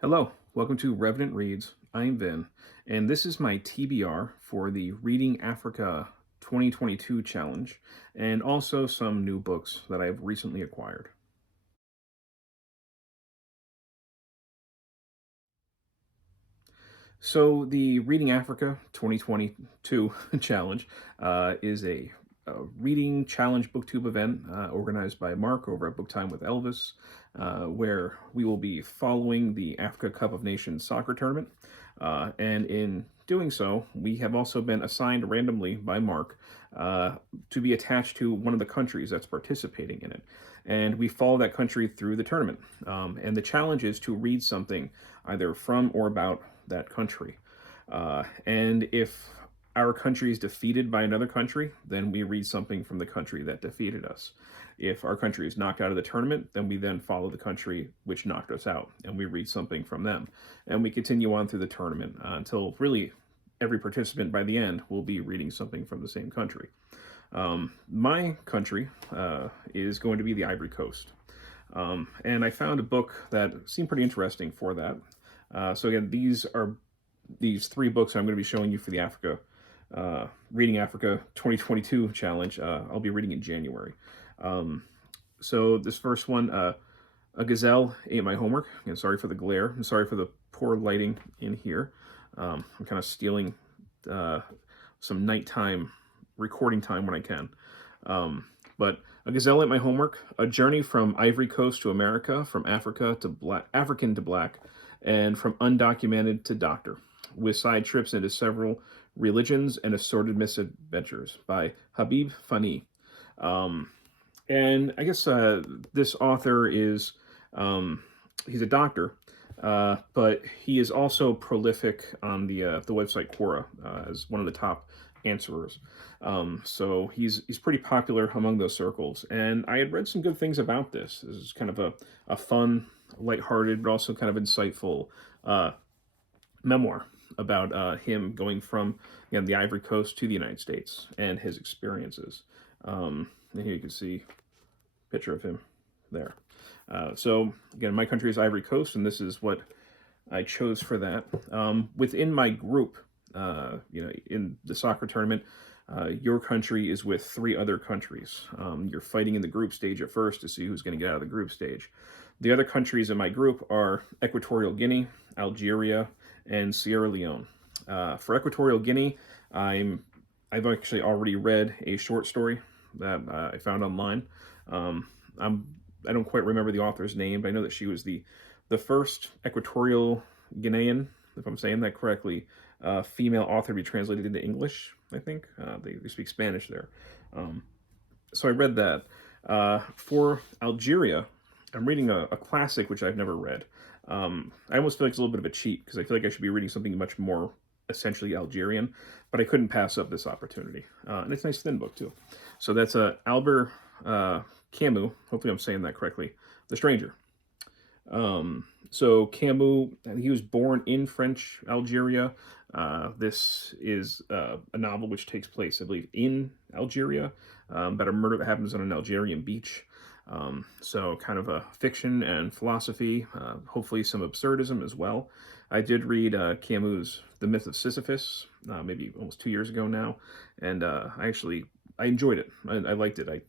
Hello, welcome to Revenant Reads. I'm Vin, and this is my TBR for the Reading Africa 2022 challenge, and also some new books that I have recently acquired. So, the Reading Africa 2022 challenge is a reading challenge booktube event organized by Mark over at Book Time with Elvis, where we will be following the Africa Cup of Nations soccer tournament. And in doing so, we have also been assigned randomly by Mark to be attached to one of the countries that's participating in it. And we follow that country through the tournament. And the challenge is to read something either from or about that country. And if our country is defeated by another country, then we read something from the country that defeated us. If our country is knocked out of the tournament, then we then follow the country which knocked us out, and we read something from them. And we continue on through the tournament until really every participant by the end will be reading something from the same country. My country is going to be the Ivory Coast. And I found a book that seemed pretty interesting for that. So again, these three books I'm going to be showing you for the Reading Africa 2022 challenge. I'll be reading in January. So this first one, A Gazelle Ate My Homework. And sorry for the glare. I'm sorry for the poor lighting in here. I'm kind of stealing some nighttime recording time when I can. But A Gazelle Ate My Homework, A Journey from Ivory Coast to America, from African to Black, and from undocumented to doctor, with side trips into several religions and assorted misadventures, by Habib Fani. And I guess this author is, he's a doctor, but he is also prolific on the website Quora as one of the top answerers. So he's pretty popular among those circles. And I had read some good things about this. This is kind of a fun, lighthearted, but also kind of insightful memoir about him going from, again, the Ivory Coast to the United States and his experiences. And here you can see a picture of him there. So again, my country is Ivory Coast, and this is what I chose for that. Within my group, in the soccer tournament, your country is with three other countries. You're fighting in the group stage at first to see who's going to get out of the group stage. The other countries in my group are Equatorial Guinea, Algeria, and Sierra Leone. For Equatorial Guinea, I've actually already read a short story that I found online. I don't quite remember the author's name, but I know that she was the first Equatorial Guinean, if I'm saying that correctly, female author to be translated into English, I think. They speak Spanish there. So I read that. For Algeria, I'm reading a classic which I've never read. I almost feel like it's a little bit of a cheat because I feel like I should be reading something much more essentially Algerian, but I couldn't pass up this opportunity. And it's a nice thin book too. So that's Albert Camus, hopefully I'm saying that correctly, The Stranger. So Camus, he was born in French Algeria. This is a novel which takes place, I believe, in Algeria, about a murder that happens on an Algerian beach. So kind of a fiction and philosophy, hopefully some absurdism as well. I did read Camus' The Myth of Sisyphus, maybe almost 2 years ago now, and I enjoyed it. I liked it. I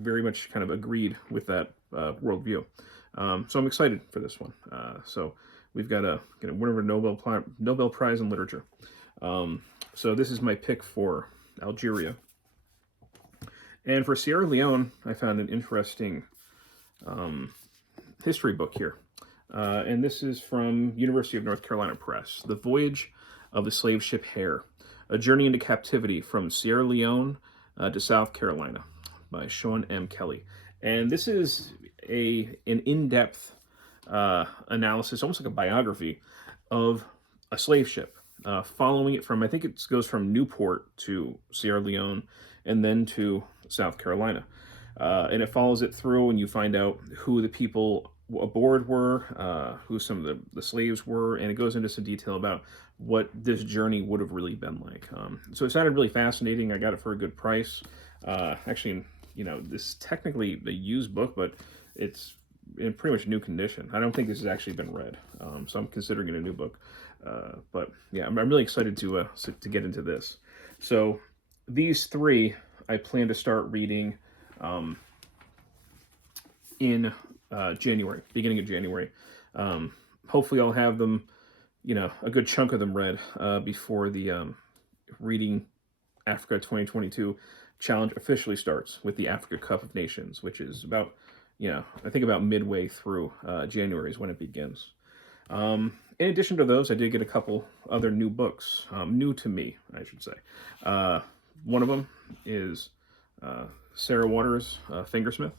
very much kind of agreed with that worldview. So I'm excited for this one. So we've got a winner of a Nobel Prize in Literature. So this is my pick for Algeria. And for Sierra Leone, I found an interesting history book here. And this is from University of North Carolina Press, The Voyage of the Slave Ship Hare, A Journey into Captivity from Sierra Leone to South Carolina, by Sean M. Kelly. And this is an in-depth analysis, almost like a biography, of a slave ship, following it from, I think it goes from Newport to Sierra Leone and then to South Carolina. And it follows it through, and you find out who the people aboard were, who some of the slaves were, and it goes into some detail about what this journey would have really been like. So it sounded really fascinating. I got it for a good price. Actually, this is technically a used book, but it's in pretty much new condition. I don't think this has actually been read, so I'm considering it a new book. But yeah, I'm really excited to get into this. So these three I plan to start reading in January, beginning of January. Hopefully I'll have them, a good chunk of them read before the Reading Africa 2022 challenge officially starts with the Africa Cup of Nations, which is about, I think about midway through January is when it begins. In addition to those, I did get a couple other new books, new to me, I should say. One of them is Sarah Waters' Fingersmith.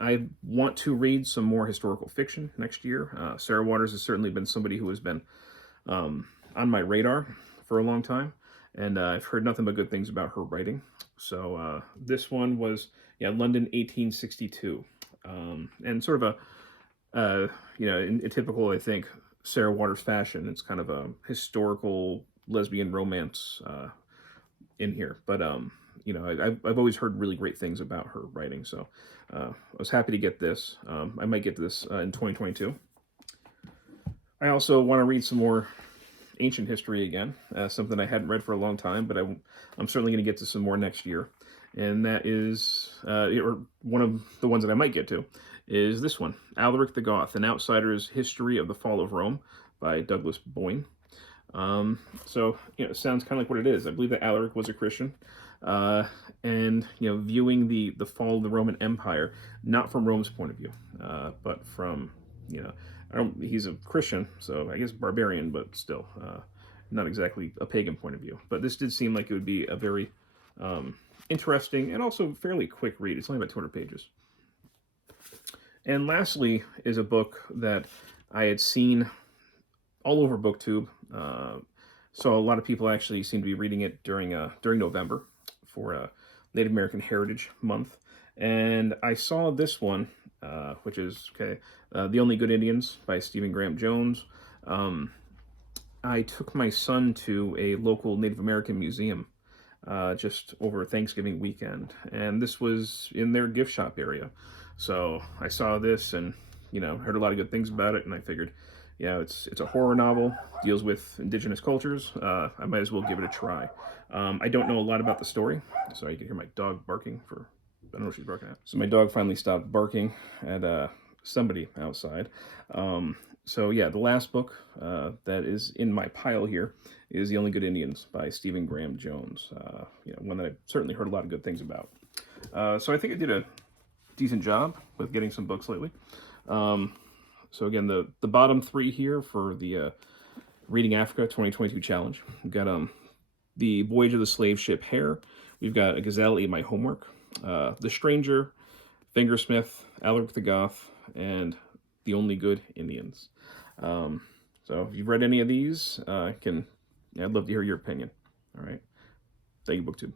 I want to read some more historical fiction next year. Sarah Waters has certainly been somebody who has been on my radar for a long time, and I've heard nothing but good things about her writing. So this one was, London 1862, and sort of in typical, I think, Sarah Waters fashion. It's kind of a historical lesbian romance in here, but I've always heard really great things about her writing, so I was happy to get this. I might get this in 2022. I also want to read some more ancient history again, something I hadn't read for a long time, but I'm certainly going to get to some more next year. And that is, or one of the ones that I might get to, is this one, Alaric the Goth, An Outsider's History of the Fall of Rome by Douglas Boyne. So, it sounds kind of like what it is. I believe that Alaric was a Christian, and, viewing the fall of the Roman Empire, not from Rome's point of view, but from, he's a Christian, so I guess barbarian, but still, not exactly a pagan point of view. But this did seem like it would be a very interesting and also fairly quick read. It's only about 200 pages. And lastly is a book that I had seen all over BookTube. So a lot of people actually seem to be reading it during November for Native American Heritage Month. And I saw this one, which is, The Only Good Indians by Stephen Graham Jones. I took my son to a local Native American museum just over Thanksgiving weekend, and this was in their gift shop area. So I saw this and, heard a lot of good things about it, and I figured, it's a horror novel, deals with indigenous cultures. I might as well give it a try. I don't know a lot about the story, so you can hear my dog barking for, I don't know what she's barking at. So my dog finally stopped barking at somebody outside. So the last book that is in my pile here is The Only Good Indians by Stephen Graham Jones. One that I've certainly heard a lot of good things about. So I think I did a decent job with getting some books lately. So again, the bottom three here for the Reading Africa 2022 challenge. We've got The Voyage of the Slave Ship Hare. We've got A Gazelle Ate My Homework. The Stranger, Fingersmith, Alaric the Goth, and The Only Good Indians. So if you've read any of these, I'd love to hear your opinion. All right. Thank you, BookTube.